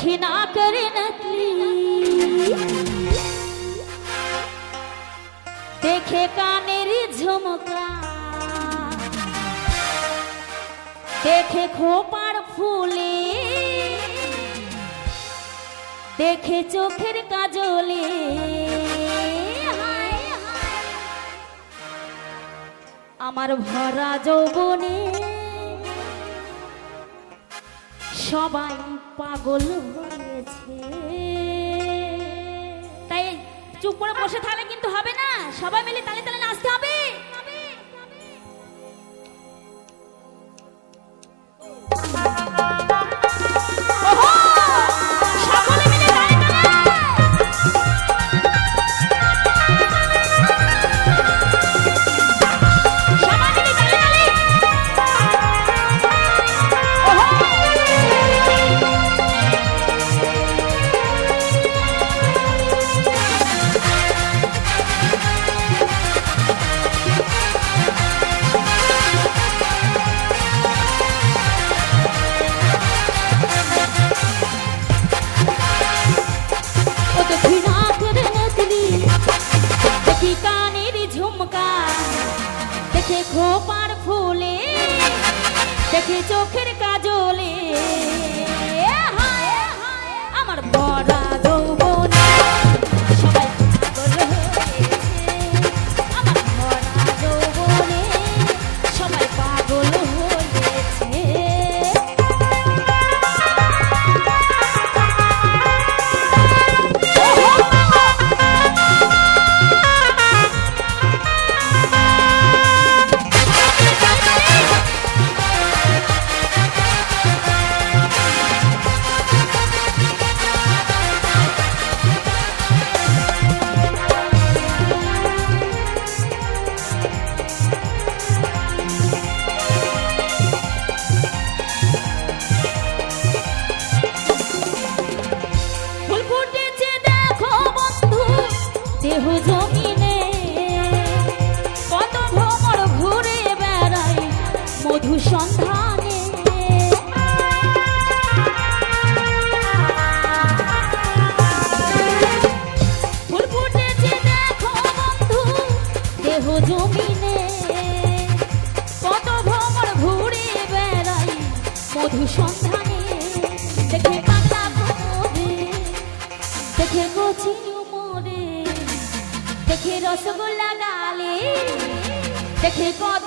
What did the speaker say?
না করে নকলি দেখে কানের ঝুমকা। দেখে খোপার ফুলে। দেখে চোখের কাজলে। আমার ভরা যৌবনে সবাই পাগল হয়েছে। তাই চুপ করে বসে থাকলে কিন্তু হবে না। সবাই মিলে তালে দেখে খোপার ফুলে দেখে চোখের কাজলে। আমার বড়া মধু সন্ধানে। ফুল ফুটেছে দেখো বন্ধু, দেহ জমিনে। কত ভ্রমর ঘুরে বেড়াই মধু সন্ধানে। দেখে পাগলা ভোরে, দেখে কচি মোরে। দেখে রসগোল্লা গালে দেখে কত